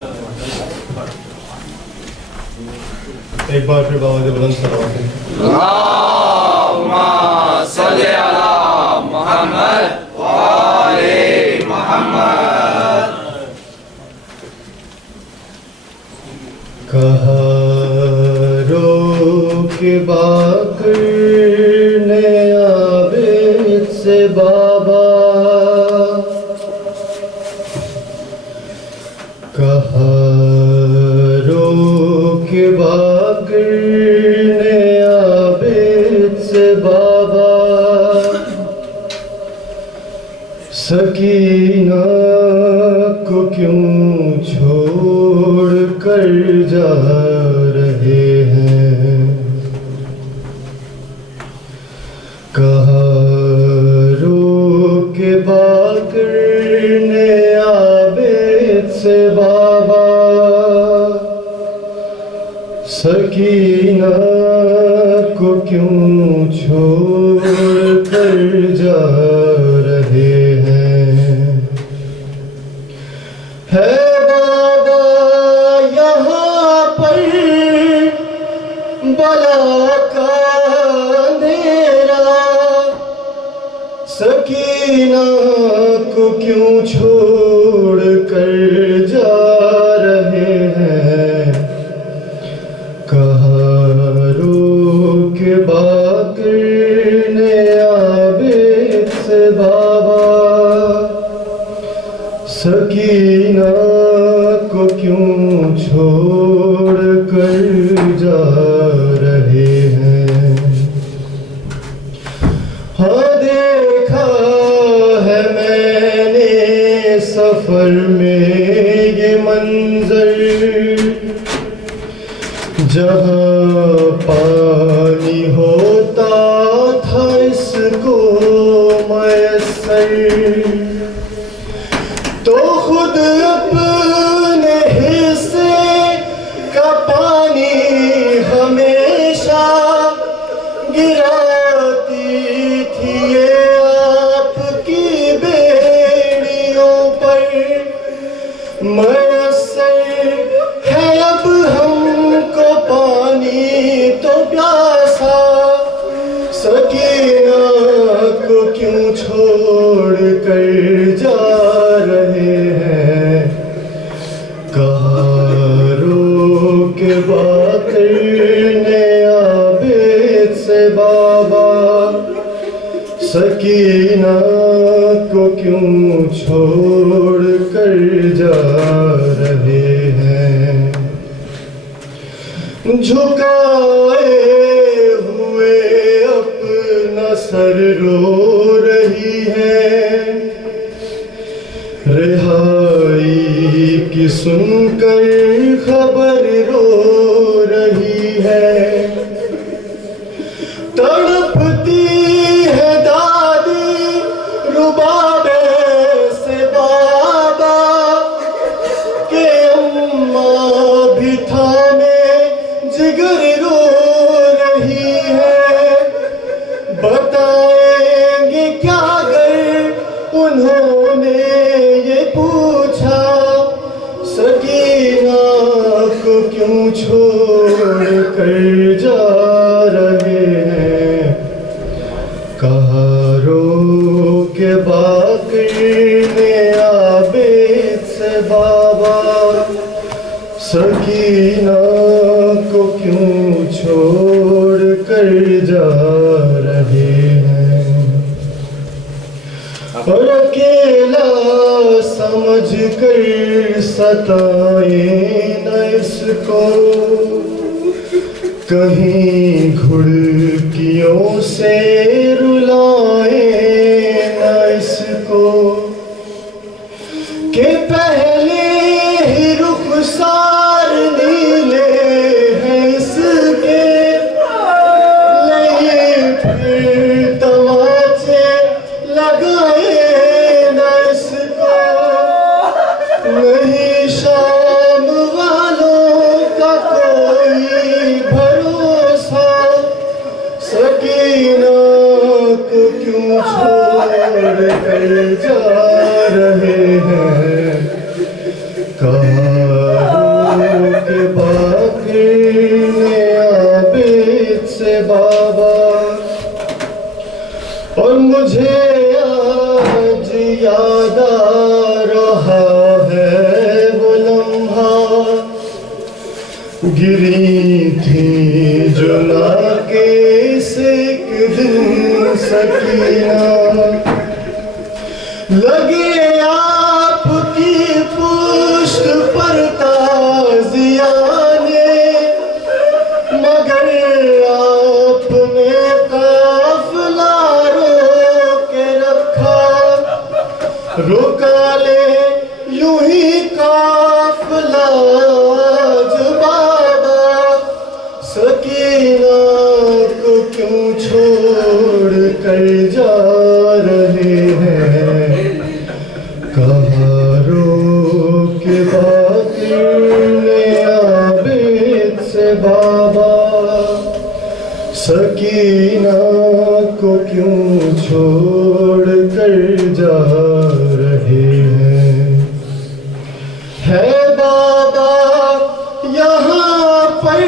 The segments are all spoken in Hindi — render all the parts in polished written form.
एक बार फिर बाबा जी बुलंद सलावत अल्लाहुम्मा सल्ली अला मुहम्मद व आले मुहम्मद। कहा रोक बाकर ने आबिद से बाबा, कहा रोक बाकर ने आबिद से बाबा, सकीना को क्यों छोड़ कर जा रहे हैं। कहा रोक बाकर ने आबिद से बाबा, सकीना को क्यों छोड़ कर जा रहे हैं। है बाबा यहाँ पर बला का अंधेरा, सकीना को क्यों छोड़ कर जा रहे हैं। कहा रोक बाकर ने आबिद से बाबा, सकीना को क्यों छोड़ कर जा रहे हैं। हाँ देखा है मैंने सफर में ये मंजर, जहाँ पानी होता था इसको मयस्सर, तो खुद अपने हिस्से का पानी हमेशा गिराती थी ये आपकी बेड़ियों पर। मयस्सर है अब हमको पानी तो प्यासा, सकीना को क्यों छोड़ कर जा रहे हैं। कहा रोक बाकर ने आबिद से बाबा, सकीना को क्यों छोड़ कर जा रहे हैं। झुकाए हुए अपना सर रो रही है, रिहाई की सुनकर खबर रो रही है। तड़पती है दादी रुबाबे से बाबा, के अम्मा भी थामे जिगर रो रही है। बताएंगे क्या अगर उन्होंने ये पूछा, सकीना को क्यों छोड़ कर जा रहे हैं। कहा रोक बाकर ने आबिद से बाबा, सकीना को क्यों छोड़ कर जा रहे हैं। और अकेला समझ कर सताए न इसको, कहीं घुड़कियों से रुलाए न इसको, के पहले ही रुखसार नीले हैं इसके, नहीं फिर तमाचे लगाए न इसको। नहीं शाम वालों का कोई भरोसा, गिरी थी जो नाके से एक दिन सकीना, लगे आपकी पुष्ट पर ताज़िया ने, मगर आपने काफिला रोके रखा, रोका ले यूं ही काफिला जो बाबा सकीना को क्यों छोड़ कर जा रहे हैं, कहाँ रोके बातें आबिद से बाबा सकीना को क्यों छोड़ कर जा रहे हैं। है बाबा यहाँ पर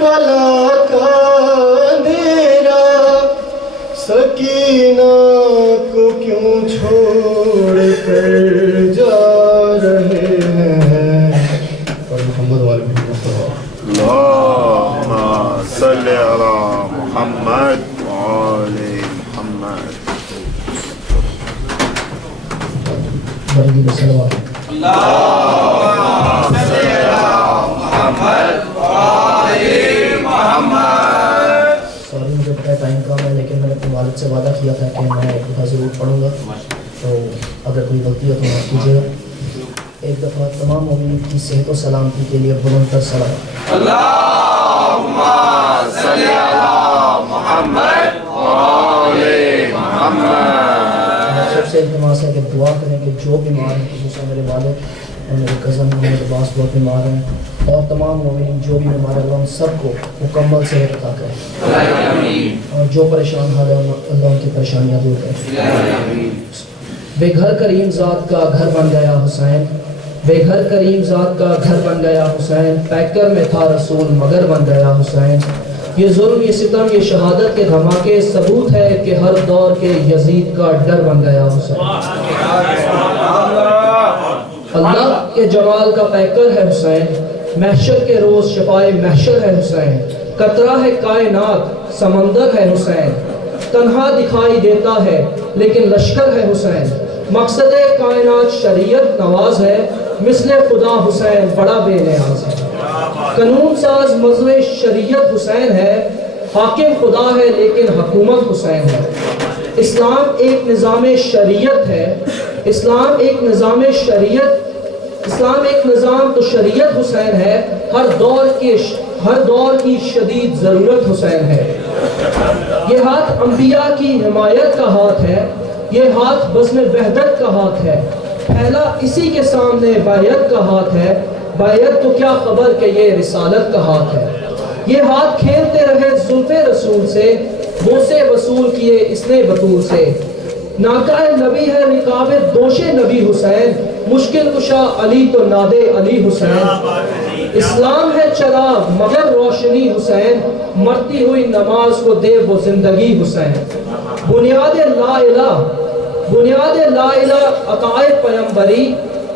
बला का अंधेरा, सकीना को क्यों छोड़ कर जा रहे हैं। और मोहम्मद वाले अल्लाहुम्मा सल्ली अला मुहम्मद व आले मुहम्मद। सॉरी मुझे पता है टाइम कम है, लेकिन मैंने अपने वालिद से वादा किया था कि मैं लिखा ज़रूर पढ़ूंगा, तो अगर कोई गलती हो तो माफ़ कीजिएगा। एक दफ़ा तमाम मोमिन की सेहत और सलामती के लिए बुलंद सलाम। अल्लाहुम्मा सल्ली अला मुहम्मद व आले मुहम्मद। सबसे इल्तिमास है कि दुआ करें कि जो बीमार हैं, खुसूसन मेरे वालिद और मेरे कज़न मोहम्मद अब्बास बहुत बीमार हैं, और तमाम मोमिन जो भी बीमार है अल्लाह उन सबको मुकम्मल सेहत अता करे, और जो परेशान हाल है अल्लाह उनकी परेशानियाँ दूर करे। बेघर करीम ज़ात का घर बन गया हुसैन, बेघर करीम ज़ात का घर बन गया हुसैन, पैकर में था रसूल मगर बन गया हुसैन। ये जुल्म, ये सितम, ये शहादत के धमाके सबूत है कि हर दौर के यजीद का डर बन गया हुसैन। अल्लाह के जमाल का पैकर है हुसैन, महशर के रोज़ शफाए महशर है हुसैन। कतरा है कायनात समंदर है हुसैन, तन्हा दिखाई देता है लेकिन लश्कर है हुसैन। मकसद कायनात शरीयत नवाज है, मिसले खुदा हुसैन बड़ा बेनियाज है। कानून साज मज़हब शरीयत हुसैन है, हाकिम खुदा है लेकिन हुकूमत हुसैन है। इस्लाम एक निज़ाम शरीयत है, इस्लाम एक निज़ाम शरीयत, इस्लाम एक निज़ाम तो शरीयत हुसैन है। हर दौर की शदीद ज़रूरत हुसैन है। ये हाथ अंबिया की हिमायत का हाथ है, ये हाथ बज़्म वहदत का हाथ है, फैला इसी के सामने बायत का हाथ है। बायत तो क्या खबर कि ये रिसालत का हाथ है। ये हाथ खेलते रहे जुल्फ़े रसूल से, बोसे वसूल किए इसने बतूल से। नाकाए नबी है रिकाबे दोषे नबी हुसैन, मुश्किल कुशा अली तो नादे अली हुसैन। इस्लाम है चराग मगर रोशनी हुसैन, मरती हुई नमाज को दे वो जिंदगी हुसैन। बुनियाद ला इलाहा अकाए पैगंबरी,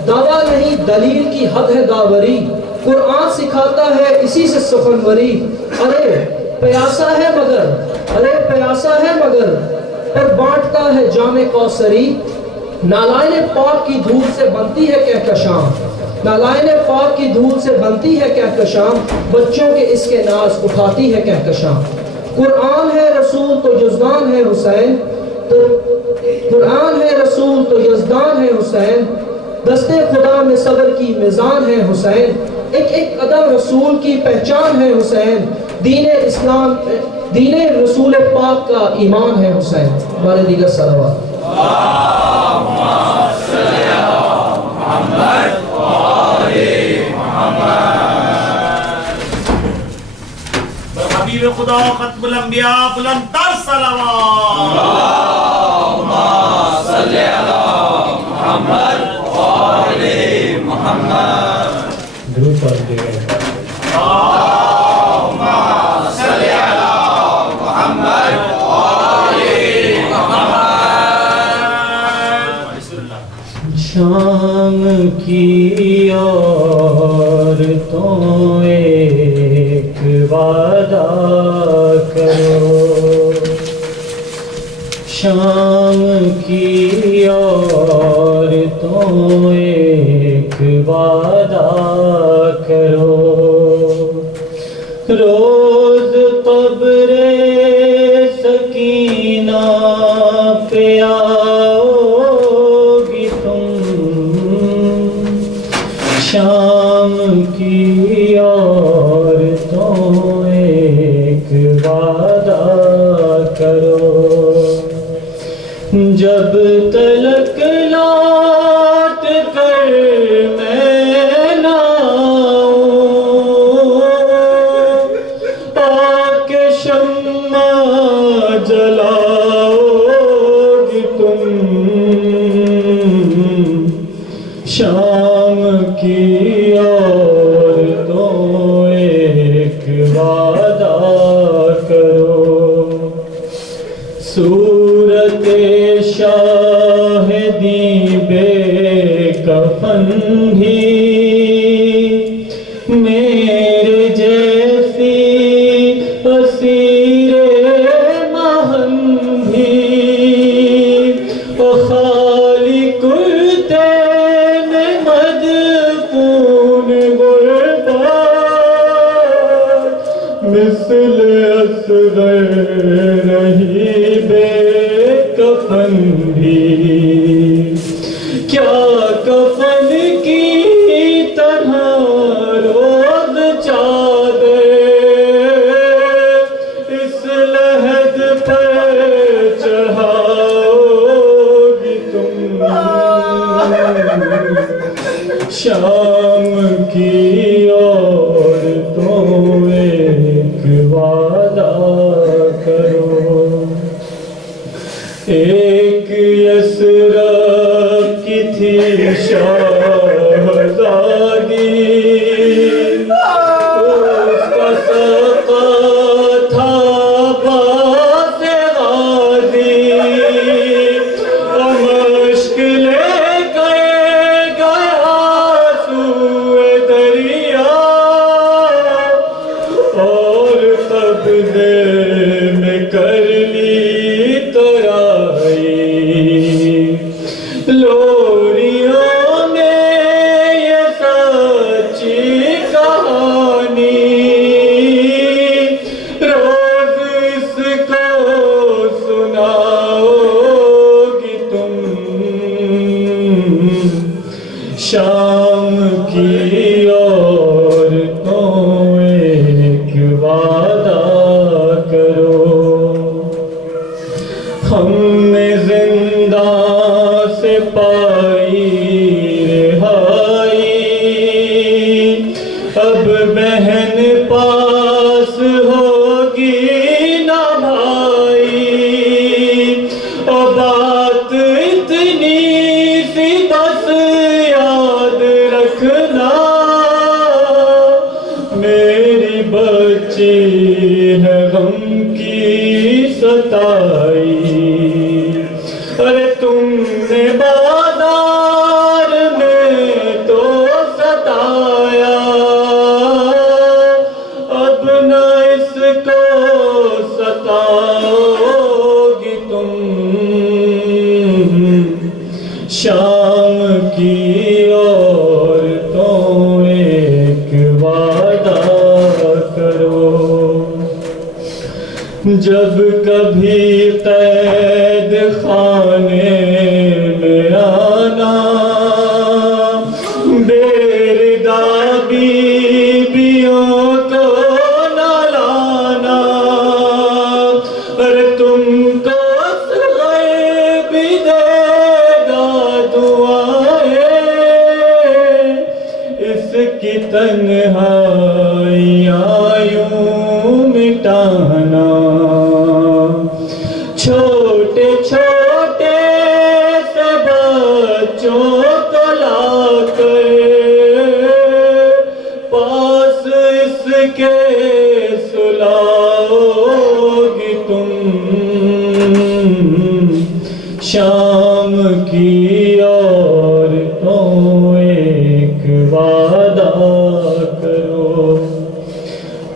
दावा नहीं दलील की हद है दावरी। कुरान सिखाता है इसी से सफनवरी। अरे प्यासा है मगर पर बांटता है जामे कौसरी। नालायन पाक की धूल से बनती है कहकशां, नालायन पाक की धूल से बनती है कहकशां, बच्चों के इसके नाज उठाती है कहकशां। कुरान है रसूल तो यज़दान है हुसैन, तो कुरान है रसूल तो यज़दान है हुसैन। दस्ते खुदा में सब्र की मिजान है हुसैन, एक एक कदम रसूल की पहचान है हुसैन। दीन इस्लाम दीन रसूल पाक का ईमान है हुसैन। हमारे दीगर सलावत हबीब खुदा खत्मुल अंबिया बुलंदतर सलावत। अल्लाहुम्मा सल्ली अला मुहम्मद व आले मुहम्मद। दुरूद पढ़िए। अल्लाहुम्मा सल्ली अला मुहम्मद व आले मुहम्मद। शाम की औरतों वादा करो। शाम की और तो एक वादा करो। रोज कब्रे सकीना पे आओगी तुम। शाम की और तो एक वादा करो। जब तलक लौट कर मैं ना आऊं, आके शम्मा जलाओगी तुम। शाम की और तो एक वादा करो। सूरत शाहिदी बेकफन भी मेरे जैसी असीरे महन भी। ओ खाली कुर्ते में मदफून गुरबात, मिसल असगर रही बेकफन भी। क्या कफन की तरह रोज चादर इस लहद पर चढ़ाओगी तुम। शाम की और तो एक वादा करो। एक यसरब की थी शहज़ादी, उसका सक़ा था बासे गाज़ी। मश्क लेकर गया सूए दरिया, और कब्ज़े में कर ली तराई। लोरियों में ये सच्ची कहानी, रोज इसको सुनाओगी तुम। शाम की और तो एक वादा करो। हमने जिंदा से पाई रिहाई, अब बहन पास होगी ना भाई। और बात इतनी सी बस याद रखना, मेरी बच्ची है गम की सताई। अरे तुमने बाजार में तो सताया, अब न इसको सताओगी तुम। शाम की और तो एक वादा करो। जब कभी कैद खाने में आना, बेरदा बीबियों को न लाना। अरे तुमको गैब देगा दुआएं, इसकी तन्हाइयाँ यूं मिटाना। छोटे छोटे से बच्चों को लाकर पास इसके सुलाओगी तुम। शाम की और तो एक वादा करो।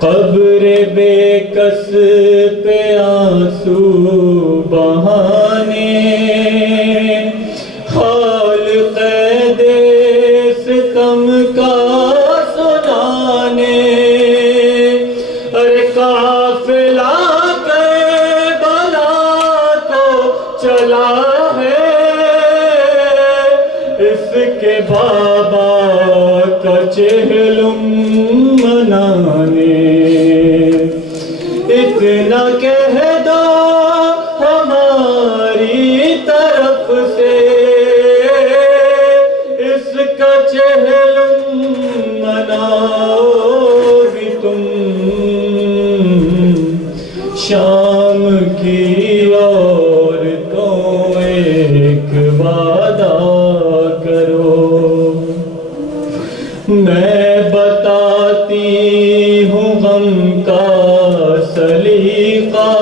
कब्र बेकस पे आंसू बहाने, हाल कैदे सितम का सुनाने। अरे काफिला करबला को चला है, इसके बाबा का चेहलुम मनाने। इतना कह दो हमारी तरफ से, इसका चेहलुम मनाओगी तुम। शाम की औरतों एक वादा करो, मैं बताती हूँ गम का सलीका,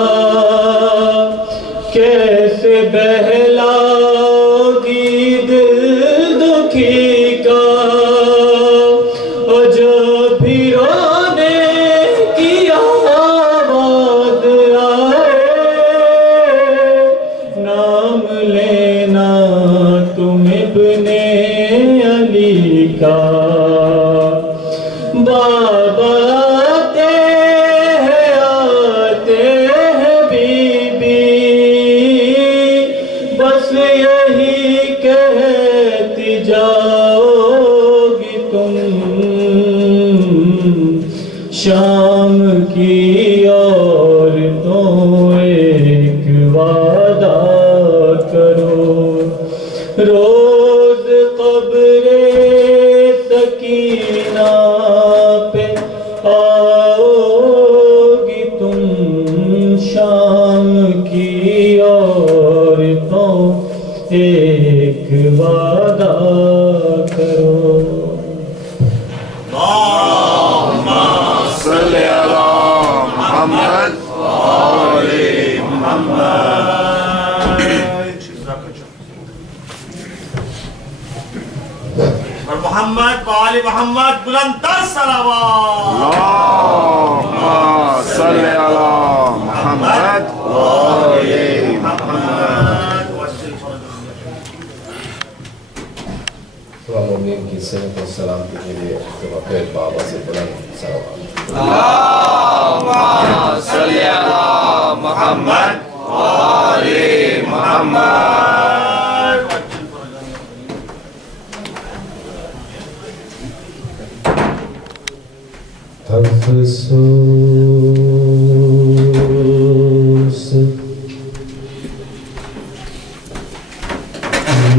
कैसे बहलाओगी दिल दुखी का। और जब भी रोने की आवाज़ आए, नाम लेना तुम इब्ने अली का। बाबा आते हैं बीबी, बस यही कहती जाओगी तुम। शाम की औरतों एक वादा करो, रोज कब्रे सकीना पे आओगी तुम। शाम की औरतों एक वादा करो। सल्ले अला मोहम्मद व आले और मोहम्मद वाले मोहम्मद बुलंदतर सलावत। अल्लाहुम्मा सल्ले अला मोहम्मद व आले मोहम्मद। तमाम मोमिनीन की सेहत और सलामती के लिए फिर बाबा से बुलंद सलावत। अल्लाहुम्मा सल्ली अला मोहम्मद व आले मोहम्मद। अफ़सोस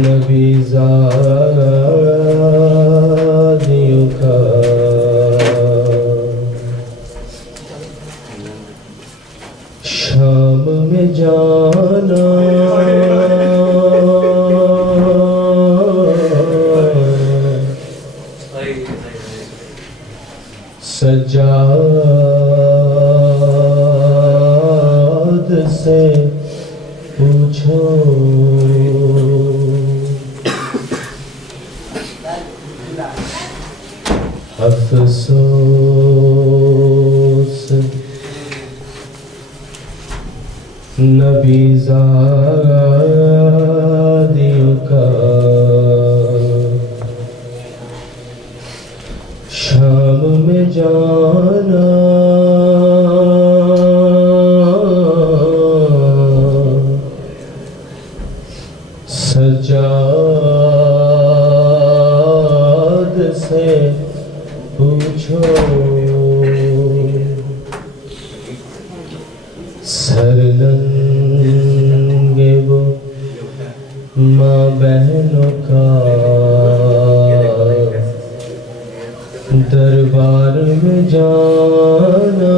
नबी ज़ादियों का, शाम में जाना सज्जाद से पूछो। अफ़सोस नबी ज़ादियों का, शाम में जाना सज्जाद से पूछो। सर नंगे वो माँ बहनों का, दरबार में जाना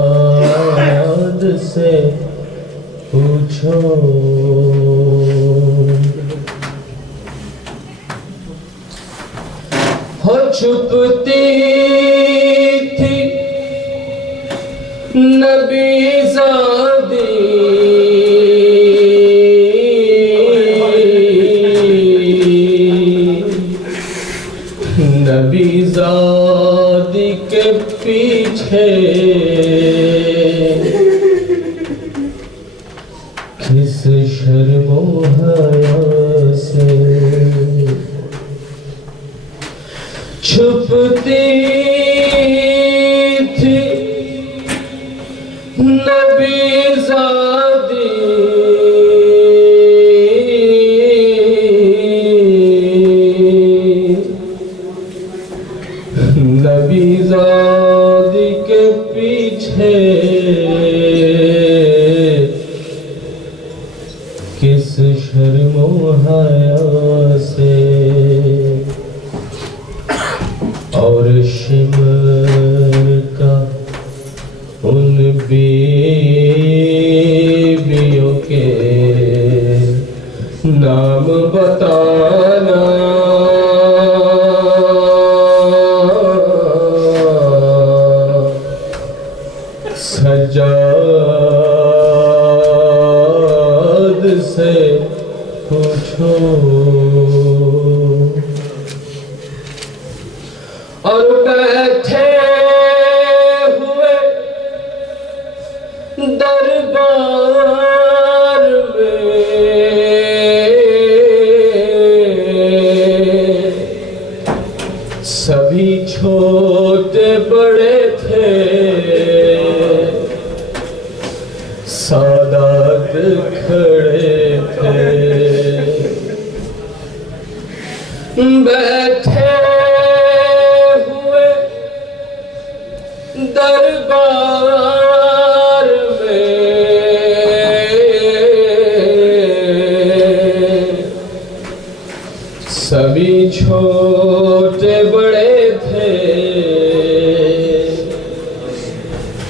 सज्जाद से पूछो। हो छुपती थी नबी ज़ादी पीछे किस शर्मो हया से छुपती थी नबीज़ादी नबीज़ादी के पीछे किस शर्मो हया से और शिमर का उन बीवियों के नाम बताना सज्जाद से पूछो और बैठे हुए दरबार में सभी छोटे बड़े थे सादात खड़े थे बैठे दरबार में सभी छोटे बड़े थे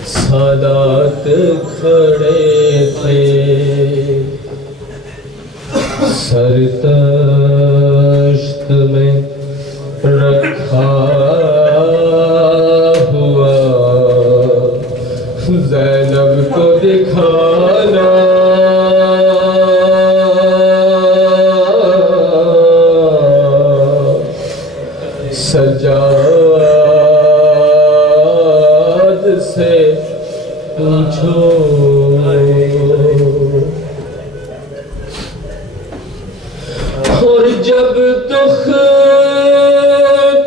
सादात खड़े थे सरतश्त में रखा हुआ ज़ैनब को दिखाना सज्जाद से पूछो और जब दुख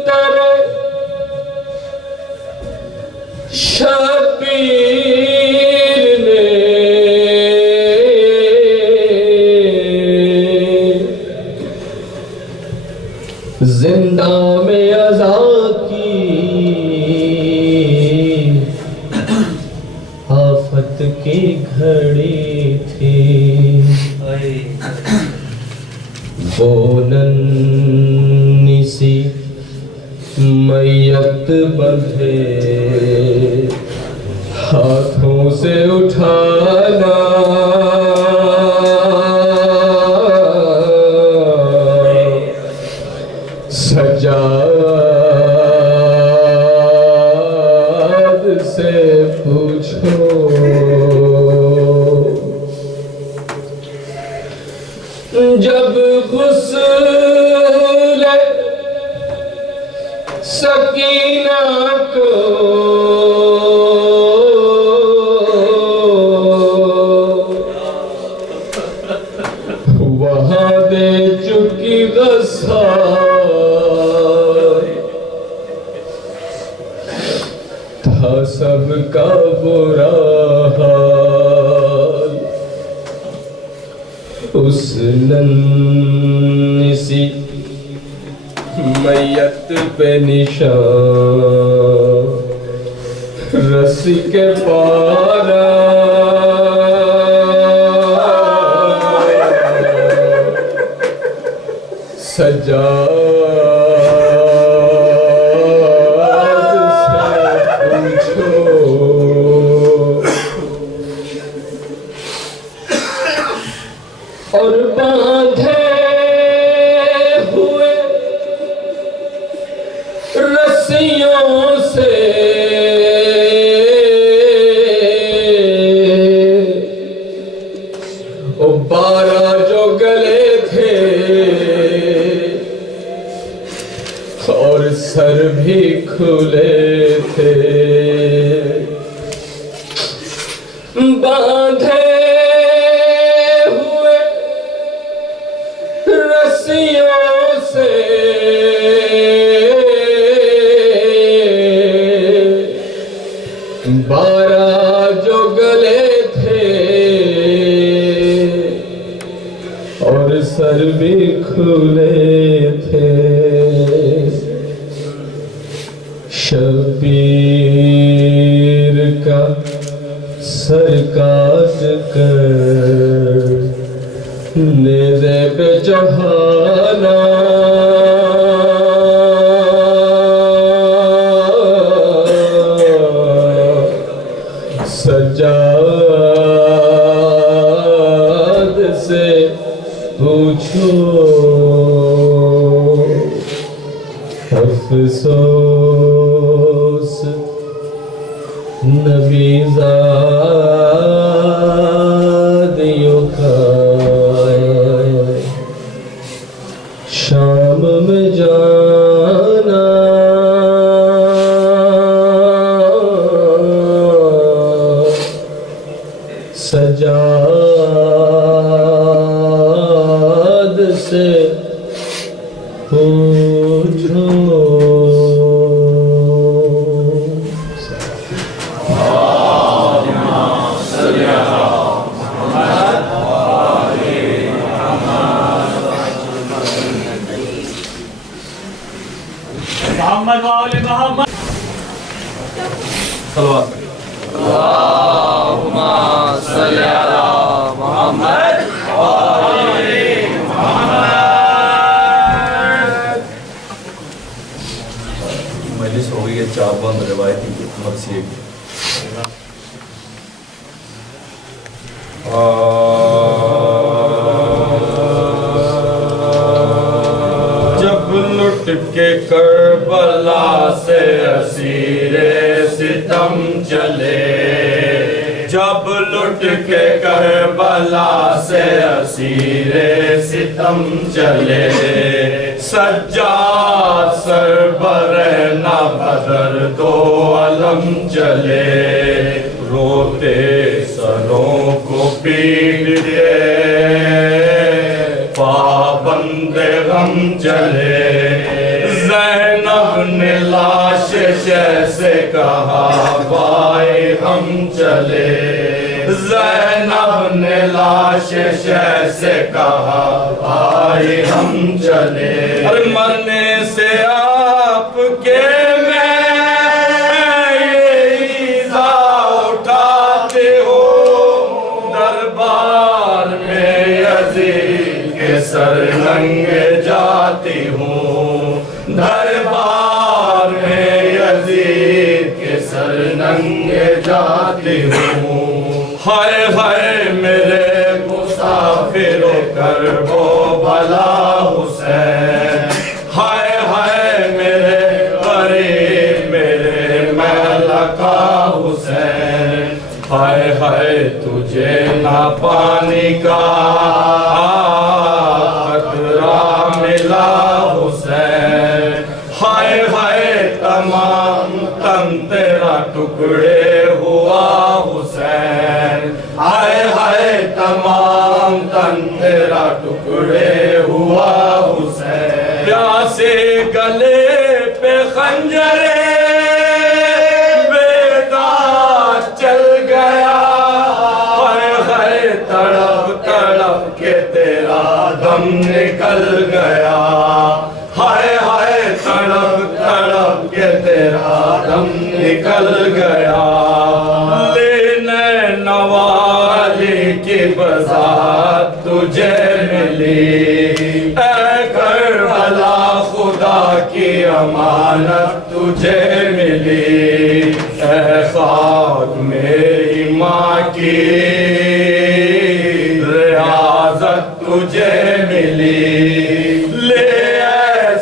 तरे शबीर ने जिंदा में अज़ा की आफत की घड़ी थी वो नन्ही सी मैयत बंधे हाथों से उठाना सज्जाद से पूछो जब गुस्ल सकीना को वहाँ दे चुकी था सबका बुरा हाल उस नन्ही सी मैयत पे निशान रस्सी के पारा सज्जाद से पूछो और बांधे हुए रस्सियों से ओ 12 जो गले थे और सर भी खुले थे सर भी खुले थे। शबीर का सर काट कर नेज़े पे चढ़ाना, सजाद से पूछो अफसोस नबीज़ादियों का शाम में जाना, सजाद से पूछो। मोहम्मद वाले मोहम्मद अल्लाहुम्मा सल्ली अला मुहम्मद व आले मुहम्मद। मजलिस हो गई है चार बंद रिवायती मर्सी की। जब लुट के करबला से असीरे सितम चले, जब लुट के करबला से असीरे सितम चले, सज्जाद सरबर ना बदर दो अलम चले, रोते सरों को पीट के पाबंद गम चले। ज़ैनब ने लाश जैसे कहा भाई हम चले, ज़ैनब ने लाश जैसे कहा भाई हम चले। अरे मरने से आपके मैं ये ईज़ा उठाते हो, दरबार में यज़ीद के सर नंगे जाती हूँ, दरबार में यज़ीद के सर नंगे जाती हूँ। हाय हाय मेरे मुसाफिरों करबो भला हुसैन, हाय हाय मेरे गरीब मेरे मलका हुसैन, हाय हाय तुझे ना पानी का खतरा मिला हुसैन, हाय हाय तमाम तन तेरा टुकड़े हुआ हुसैन, हाय हाय तमाम तन तेरा टुकड़े हुआ हुसैन। प्यासे गले पे खंजरे बेदाग चल गया, हाय हाय तड़प तड़प के तेरा दम निकल गया, हाय हाय तड़प तड़प के तेरा दम निकल गया। लेने नवाली की बज़ात तुझे मिली, ऐ करबला खुदा की अमानत तुझे मिली, ऐ खाक मेरी माँ की रियाज़त तुझे मिली। ले ऐ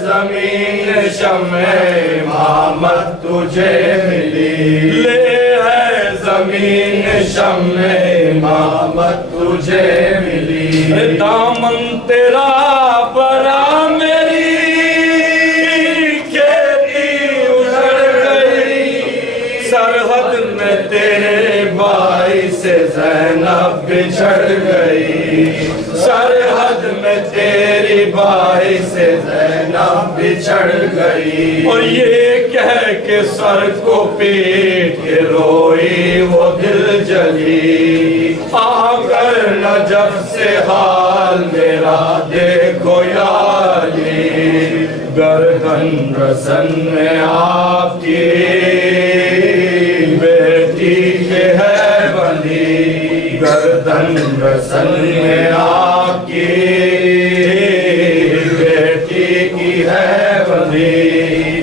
ज़मीन शम्मे इमामत तुझे मिली, ले ऐ ज़मीन शम्मे इमामत तुझे मिली। दामन तेरा बरा मेरी खेती उजड़ गई, सरहद में तेरे भाई से ज़ैनब बिछड़ गई, सरहद में तेरी भाई से ज़ैनब बिछड़ गई। और ये कह के सर को पीट के रोई वो दिल जली, आकर नजफ से हार हाल मेरा देखो यारी, गर्दन रसन में आपकी बेटी के है बंदी, गर्दन रसन में आपकी बेटी की है बंदी।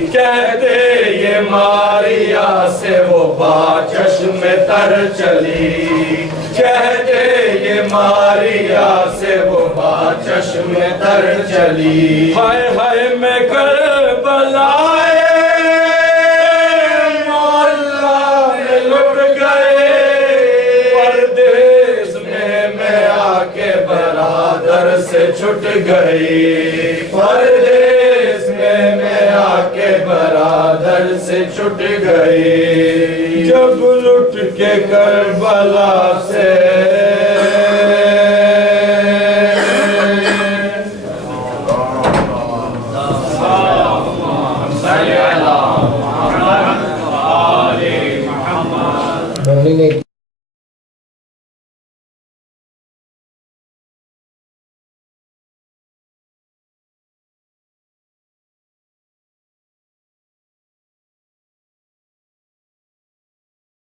कहते ये मारिया से वो बाचश्म तर चली, कहते ये मारिया से वो बाचश्म तर चली। हाय हाय मैं करबलाए मोहल्ला में लुट गए, परदेस में मैं आके बरादर से छुट गई, परदेस में मैं आके बरादर से छुट गई। जब लुट के करबला से